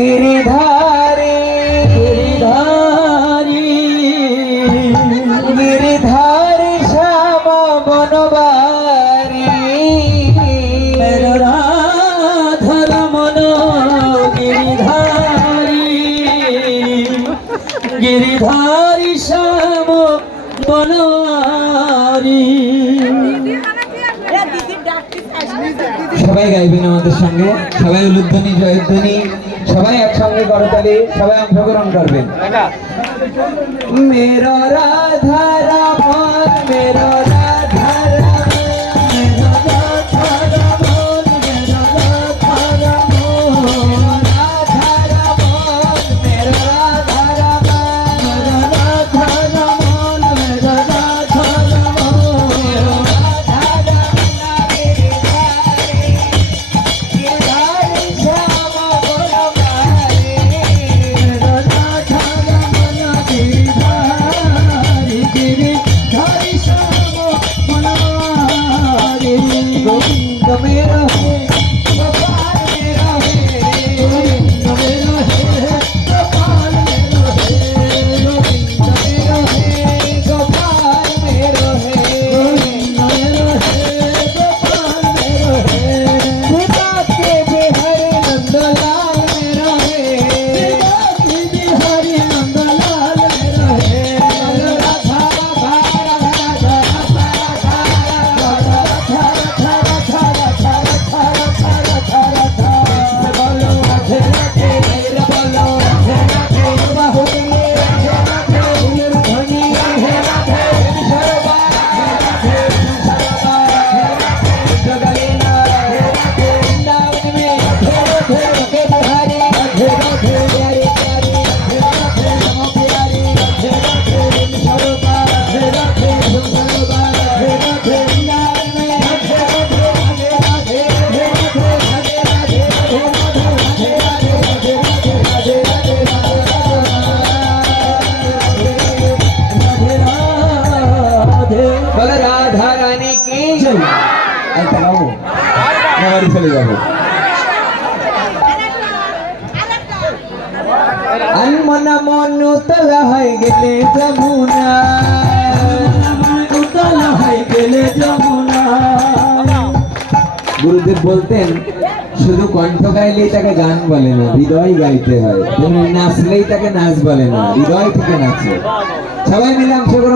গিরিধারী গিরিধারী। গিরিধারী শ্যাম বনবারী রাধার মন গিরিধারী গিরিধারী শ্যাম বনবারী সবাই গাইবেন আমাদের সঙ্গে। সবাই উলুধ্বনি জয়ধ্বনি সবাই একসঙ্গে করতালি সবাই অংশগ্রহণ করবেন। মেরো রাধা মেরো রাধা। যাব মন হয়ে গেলে যমুনা হয়ে গেলে যমুনা গুরুদেব বলতেন, শুধু কণ্ঠ গাইলেই তাকে গান বলে না, হৃদয় গাইতে হয়। তেমনি নাচলেই তাকে নাচ বলে না, হৃদয় থেকে নাচে। সবাই মিলে অংশগ্রহণ